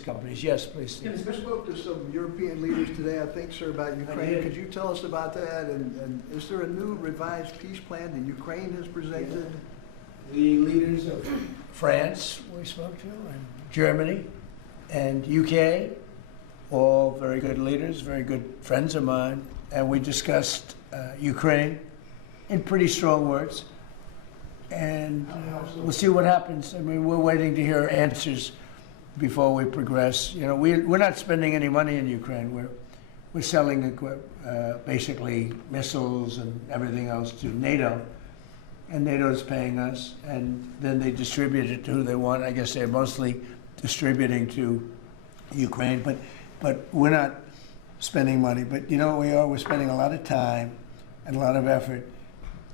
companies. Yes, please. You spoke to some European leaders today, I think, sir, about Ukraine. Could you tell us about that? And is there a new revised peace plan that Ukraine has presented? The leaders of France we spoke to, and Germany, and UK, all very good leaders, very good friends of mine, and we discussed Ukraine in pretty strong words. And we'll see what happens. I mean, we're waiting to hear answers before we progress. You know, we're not spending any money in Ukraine. We're selling basically missiles and everything else to NATO, and NATO is paying us, and then they distribute it to who they want. I guess they're mostly distributing to Ukraine, but we're not spending money. But you know what we are? We're spending a lot of time and a lot of effort,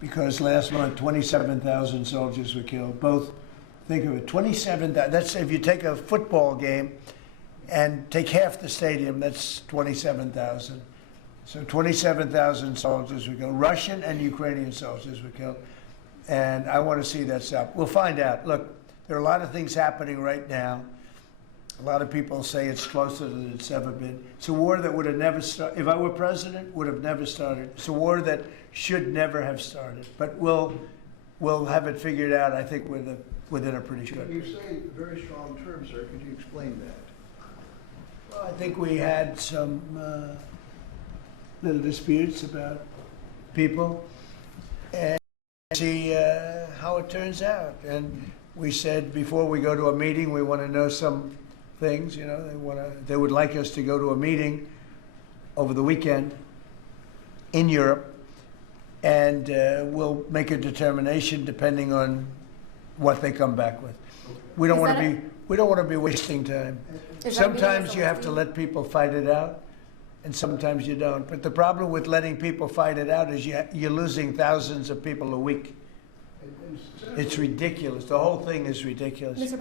because last month 27,000 soldiers were killed. Both, think of it, 27,000. That's if you take a football game and take half the stadium, that's 27,000. So 27,000 soldiers were killed. Russian and Ukrainian soldiers were killed. And I want to see that stop. We'll find out. Look, there are a lot of things happening right now. A lot of people say it's closer than it's ever been. It's a war that would have never started. If I were president, would have never started. It's a war that should never have started. But we'll have it figured out, I think, within a pretty short You say very strong terms, sir. Could you explain that? Well, I think we had some little disputes about people, and see how it turns out. And we said before we go to a meeting, we want to know some things. You know, they would like us to go to a meeting over the weekend in Europe, and we'll make a determination depending on what they come back with. We don't want to be wasting time. Sometimes you have to let people fight it out, and sometimes you don't. But the problem with letting people fight it out is you're losing thousands of people a week. It's ridiculous. The whole thing is ridiculous.